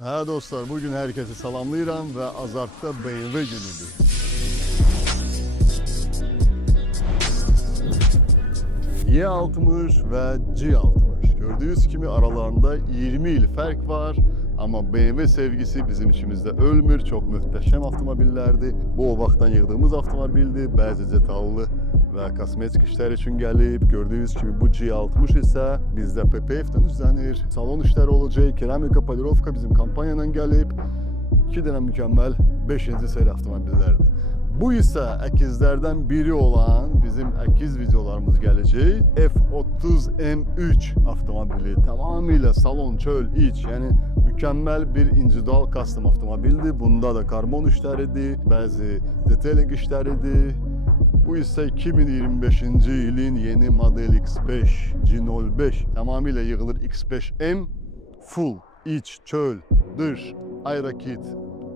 Ha dostlar, bugün herkesi salamlayıram ve Azart'ta BMW günüdür. Y60 ve G60. Gördüğünüz gibi aralarında 20 yıl fark var. Ama BMW sevgisi bizim içimizde ölmür. Çok muhteşem avtomobillerdi. Bu o vaxtdan yığdığımız avtomobildi. Bəzi detallı ve kosmetik işler için gelip gördüğünüz gibi bu G60 ise bizde PPF'den üzlenir. Salon işleri olacak. Keramika polirovka bizim kampanyadan gelip 2 dönem mükemmel 5. seri avtomobillerdi. Bu ise ekizlerden biri olan bizim ekiz videolarımız gelecek. F30 M3 avtomobili tamamıyla salon, çöl, iç yani mükemmel bir individual custom avtomobildi. Bunda da karbon işleriydi, bazı detailing işleriydi. Bu ise 2025. yılın yeni model X5 G05 tamamıyla yığılır X5M full iç, çöl, dış, aerakit,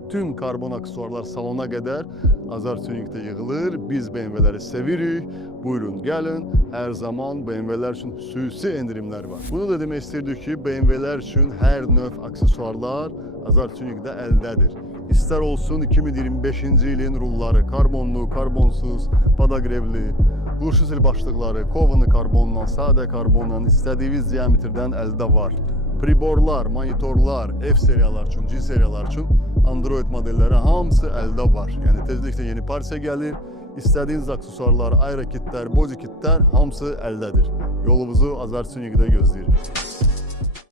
tüm karbon aksesuarlar salona kadar Azar Tuning'de yığılır. Biz BMW'leri sevirik. Buyurun gelin. Her zaman BMW'ler için xüsusi indirimler var. Bunu da demek istedik ki BMW'ler için her növ aksesuarlar Azar Tuning'de eldedir. İster olsun 2025. yılın rulları, karbonlu, karbonsuz, padagrevli, qurşu sil başlıqları, kovanı karbondan, sade karbondan, istediğiniz diametrdən elde var. Priborlar, monitorlar, F seriyalar için, G seriyalar için Android modelleri hamısı elde var. Yani tezlikle yeni parça gelir. İstediğiniz aksesuarlar, aero kitler, body kitler hamısı eldedir. Yolumuzu Azar Tuning'de gözləyirik.